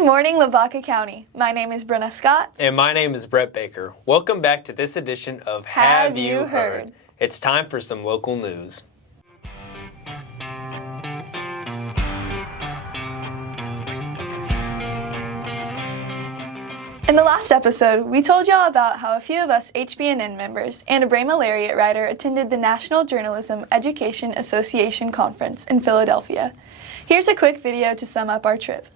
Good morning, Lavaca County. My name is Brenna Scott. And my name is Brett Baker. Welcome back to this edition of Have You Heard? It's time for some local news. In the last episode, we told y'all about how a few of us HBNN members and a Brahma Lariat rider attended the National Journalism Education Association Conference in Philadelphia. Here's a quick video to sum up our trip.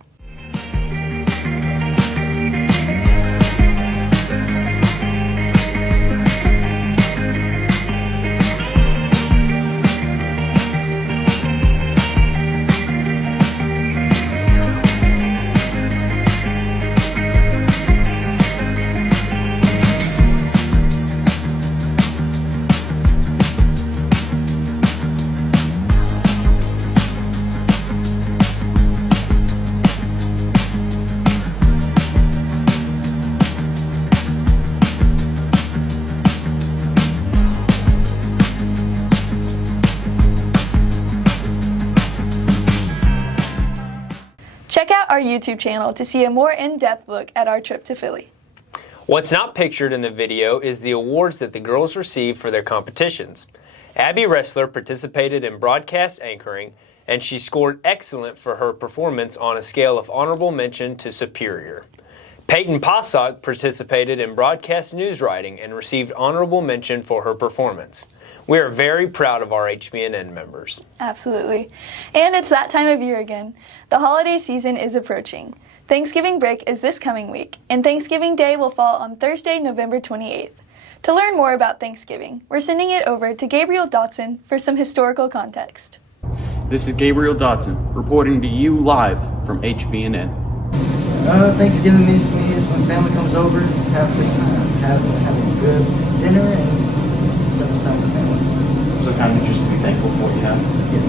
Check out our YouTube channel to see a more in-depth look at our trip to Philly. What's not pictured in the video is the awards that the girls received for their competitions. Abby Ressler participated in broadcast anchoring, and she scored excellent for her performance on a scale of honorable mention to superior. Peyton Possock participated in broadcast news writing and received honorable mention for her performance. We are very proud of our HBNN members. Absolutely. And it's that time of year again. The holiday season is approaching. Thanksgiving break is this coming week, and Thanksgiving Day will fall on Thursday, November 28th. To learn more about Thanksgiving, we're sending it over to Gabriel Dotson for some historical context. This is Gabriel Dotson, reporting to you live from HBNN. Thanksgiving means to me is when family comes over, have a good time, have a good dinner, and spend some time with family. So kind of just to be thankful for what you have. Yes.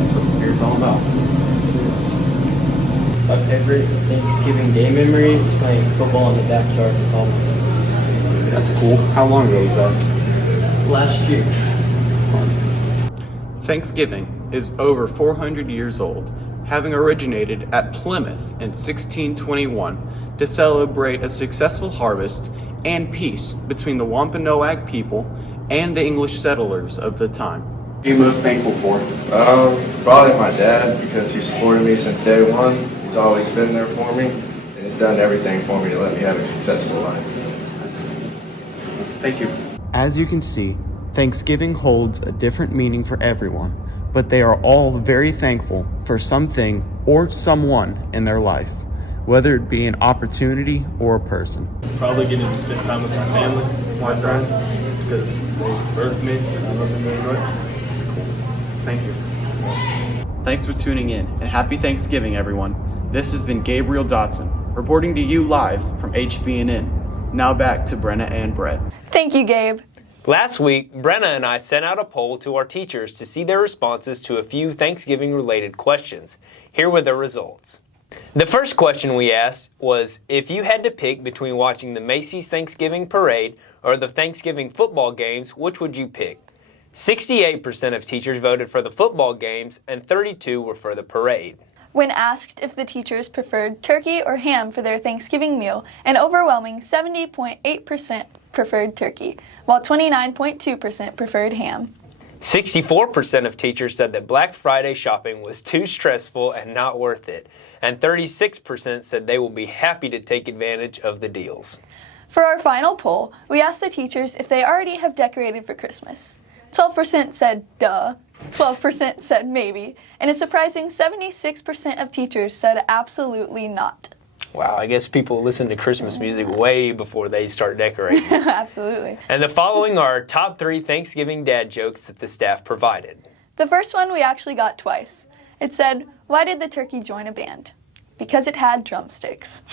That's what the Spirit's all about. Yes, it is. My favorite Thanksgiving Day memory is playing football in the backyard with all my kids. That's cool. How long ago was that? Last year. That's fun. Thanksgiving is over 400 years old, having originated at Plymouth in 1621 to celebrate a successful harvest and peace between the Wampanoag people and the English settlers of the time. What are you most thankful for? Probably my dad, because he supported me since day one. He's always been there for me, and he's done everything for me to let me have a successful life. That's cool. Thank you. As you can see, Thanksgiving holds a different meaning for everyone, but they are all very thankful for something or someone in their life, whether it be an opportunity or a person. Probably getting to spend time with my family, my friends, because they birthed me and I love them very much. It's cool. Thank you. Thanks for tuning in, and happy Thanksgiving, everyone. This has been Gabriel Dotson, reporting to you live from HBNN. Now back to Brenna and Brett. Thank you, Gabe. Last week, Brenna and I sent out a poll to our teachers to see their responses to a few Thanksgiving-related questions. Here were the results. The first question we asked was, if you had to pick between watching the Macy's Thanksgiving Parade or the Thanksgiving football games, which would you pick? 68% of teachers voted for the football games and 32% were for the parade. When asked if the teachers preferred turkey or ham for their Thanksgiving meal, an overwhelming 70.8% preferred turkey, while 29.2% preferred ham. 64% of teachers said that Black Friday shopping was too stressful and not worth it, and 36% said they will be happy to take advantage of the deals. For our final poll, we asked the teachers if they already have decorated for Christmas. 12% said duh, 12% said maybe, and a surprising 76% of teachers said absolutely not. Wow, I guess people listen to Christmas music way before they start decorating. Absolutely. And the following are our top 3 Thanksgiving dad jokes that the staff provided. The first one we actually got twice. It said, "Why did the turkey join a band?" Because it had drumsticks.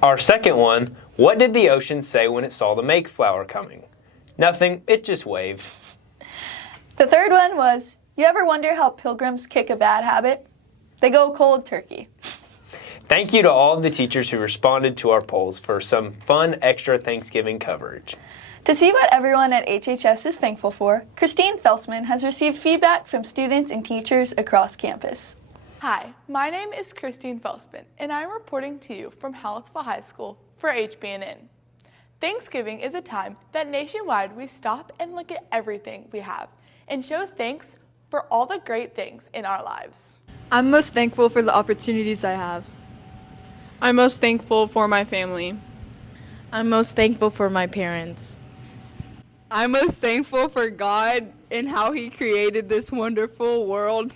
Our second one, what did the ocean say when it saw the Mayflower coming? Nothing, it just waved. The third one was, you ever wonder how pilgrims kick a bad habit? They go cold turkey. Thank you to all of the teachers who responded to our polls for some fun extra Thanksgiving coverage. To see what everyone at HHS is thankful for, Christine Felsman has received feedback from students and teachers across campus. Hi, my name is Christine Felsman, and I'm reporting to you from Hallettsville High School for HBNN. Thanksgiving is a time that nationwide we stop and look at everything we have and show thanks for all the great things in our lives. I'm most thankful for the opportunities I have. I'm most thankful for my family. I'm most thankful for my parents. I'm most thankful for God and how He created this wonderful world.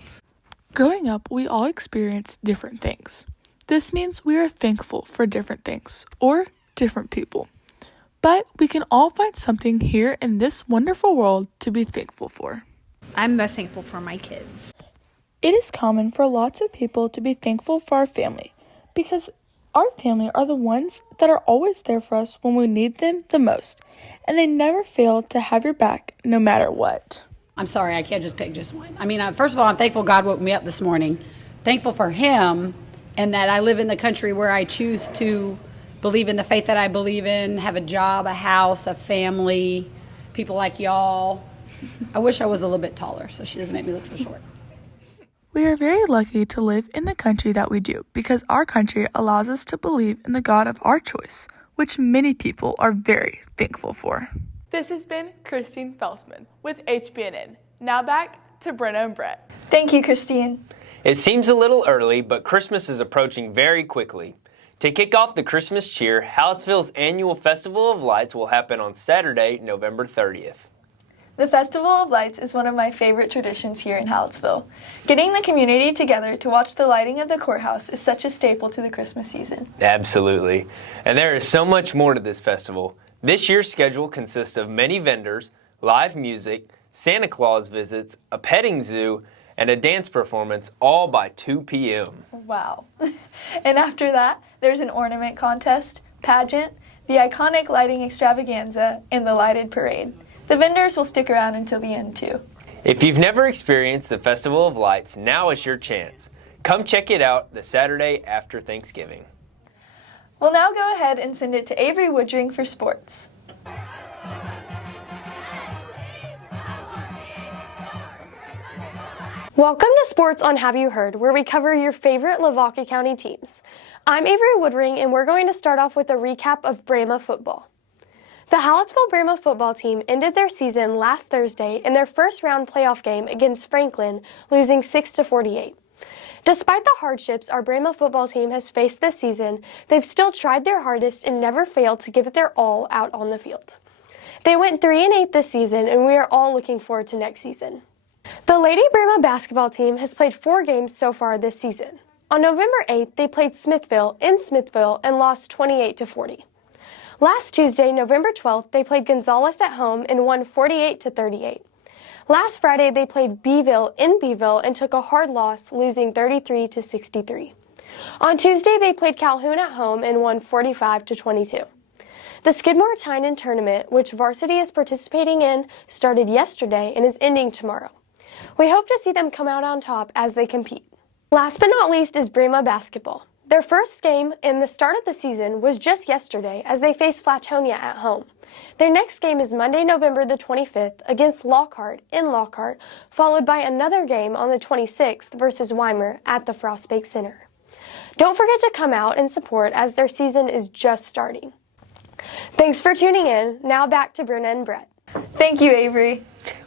Growing up, we all experience different things. This means we are thankful for different things or different people. But we can all find something here in this wonderful world to be thankful for. I'm most thankful for my kids. It is common for lots of people to be thankful for our family because our family are the ones that are always there for us when we need them the most, and they never fail to have your back no matter what. I'm sorry, I can't just pick just one. I mean, first of all, I'm thankful God woke me up this morning. Thankful for Him and that I live in the country where I choose to believe in the faith that I believe in, have a job, a house, a family, people like y'all. I wish I was a little bit taller so she doesn't make me look so short. We are very lucky to live in the country that we do because our country allows us to believe in the God of our choice, which many people are very thankful for. This has been Christine Felsman with HBNN. Now back to Brenna and Brett. Thank you, Christine. It seems a little early, but Christmas is approaching very quickly. To kick off the Christmas cheer, Hallettsville's annual Festival of Lights will happen on Saturday, November 30th. The Festival of Lights is one of my favorite traditions here in Hallettsville. Getting the community together to watch the lighting of the courthouse is such a staple to the Christmas season. Absolutely. And there is so much more to this festival. This year's schedule consists of many vendors, live music, Santa Claus visits, a petting zoo, and a dance performance, all by 2 p.m. Wow. And after that, there's an ornament contest, pageant, the iconic lighting extravaganza, and the lighted parade. The vendors will stick around until the end, too. If you've never experienced the Festival of Lights, now is your chance. Come check it out the Saturday after Thanksgiving. We'll now go ahead and send it to Avery Woodring for sports. Welcome to Sports on Have You Heard, where we cover your favorite Lavaca County teams. I'm Avery Woodring, and we're going to start off with a recap of Brahma football. The Hallettsville Brahma football team ended their season last Thursday in their first round playoff game against Franklin, losing 6-48. Despite the hardships our Brahma football team has faced this season, they've still tried their hardest and never failed to give it their all out on the field. They went 3-8 this season, and we are all looking forward to next season. The Lady Brahma basketball team has played 4 games so far this season. On November 8th, they played Smithville in Smithville and lost 28-40. Last Tuesday, November 12th, they played Gonzales at home and won 48-38. Last Friday, they played Beeville in Beeville and took a hard loss, losing 33-63. On Tuesday, they played Calhoun at home and won 45-22. The Skidmore Tynan tournament, which varsity is participating in, started yesterday and is ending tomorrow. We hope to see them come out on top as they compete. Last but not least is Brahma basketball. Their first game in the start of the season was just yesterday as they faced Flatonia at home. Their next game is Monday, November the 25th against Lockhart in Lockhart, followed by another game on the 26th versus Weimar at the Frostbake Center. Don't forget to come out and support as their season is just starting. Thanks for tuning in. Now back to Brenna and Brett. Thank you, Avery.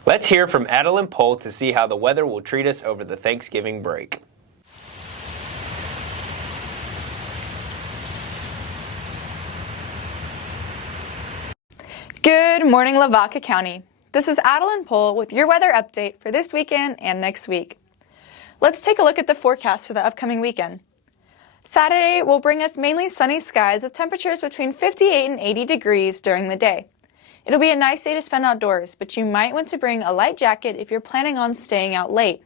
Let's hear from Adeline Pohl to see how the weather will treat us over the Thanksgiving break. Good morning, Lavaca County. This is Adeline Pohl with your weather update for this weekend and next week. Let's take a look at the forecast for the upcoming weekend. Saturday will bring us mainly sunny skies with temperatures between 58 and 80 degrees during the day. It'll be a nice day to spend outdoors, but you might want to bring a light jacket if you're planning on staying out late.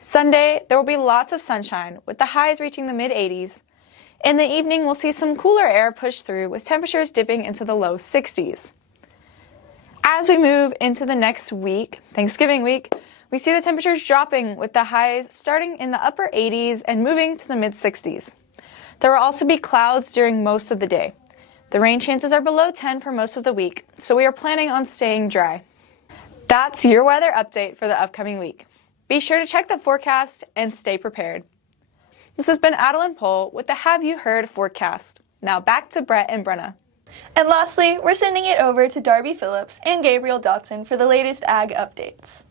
Sunday, there will be lots of sunshine with the highs reaching the mid-80s. In the evening, we'll see some cooler air push through with temperatures dipping into the low 60s. As we move into the next week, Thanksgiving week, we see the temperatures dropping with the highs starting in the upper 80s and moving to the mid-60s. There will also be clouds during most of the day. The rain chances are below 10 for most of the week, so we are planning on staying dry. That's your weather update for the upcoming week. Be sure to check the forecast and stay prepared. This has been Adeline Pohl with the Have You Heard forecast. Now back to Brett and Brenna. And lastly, we're sending it over to Darby Phillips and Gabriel Dotson for the latest ag updates.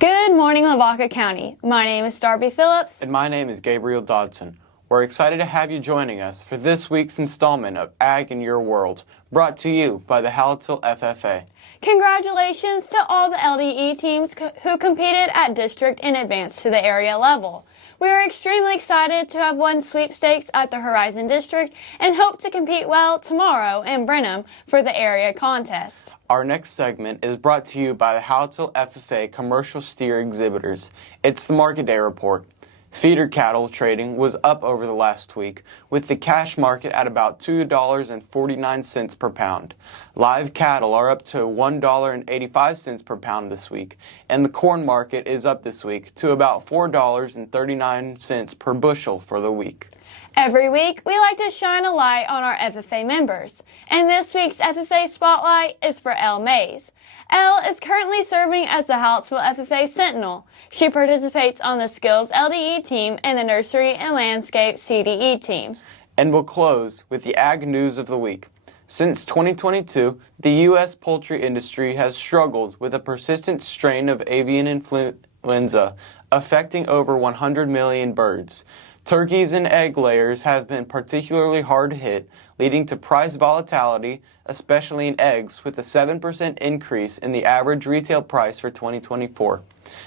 Good morning, Lavaca County. My name is Darby Phillips. And my name is Gabriel Dodson. We're excited to have you joining us for this week's installment of Ag in Your World, brought to you by the Hallettsville FFA. Congratulations to all the LDE teams who competed at district and advanced to the area level. We are extremely excited to have won sweepstakes at the Horizon District and hope to compete well tomorrow in Brenham for the area contest. Our next segment is brought to you by the Hallettsville FFA Commercial Steer Exhibitors. It's the Market Day Report. Feeder cattle trading was up over the last week, with the cash market at about $2.49 per pound. Live cattle are up to $1.85 per pound this week, and the corn market is up this week to about $4.39 per bushel for the week. Every week, we like to shine a light on our FFA members, and this week's FFA Spotlight is for Elle Mays. Elle is currently serving as the Hallettsville FFA Sentinel. She participates on the Skills LDE team and the Nursery and Landscape CDE team. And we'll close with the Ag News of the Week. Since 2022, the U.S. poultry industry has struggled with a persistent strain of avian influenza affecting over 100 million birds. Turkeys and egg layers have been particularly hard hit, leading to price volatility, especially in eggs, with a 7% increase in the average retail price for 2024.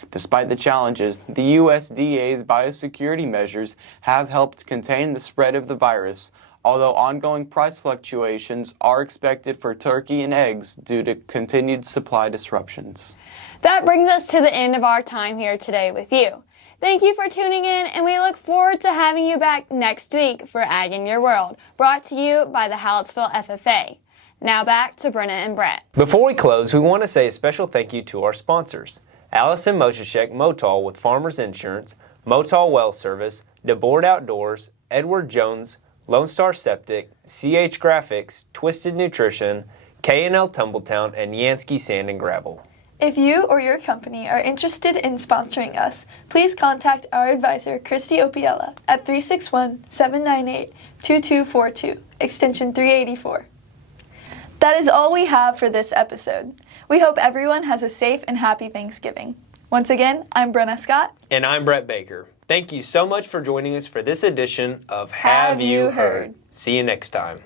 Despite the challenges, the USDA's biosecurity measures have helped contain the spread of the virus, although ongoing price fluctuations are expected for turkey and eggs due to continued supply disruptions. That brings us to the end of our time here today with you. Thank you for tuning in, and we look forward to having you back next week for Ag in Your World, brought to you by the Hallettsville FFA. Now back to Brenna and Brett. Before we close, we want to say a special thank you to our sponsors: Allison Moshishek Motal with Farmers Insurance, Motal Well Service, DeBoard Outdoors, Edward Jones, Lone Star Septic, CH Graphics, Twisted Nutrition, K&L Tumbletown, and Yansky Sand and Gravel. If you or your company are interested in sponsoring us, please contact our advisor, Christy Opiella, at 361-798-2242, extension 384. That is all we have for this episode. We hope everyone has a safe and happy Thanksgiving. Once again, I'm Brenna Scott. And I'm Brett Baker. Thank you so much for joining us for this edition of Have You Heard? See you next time.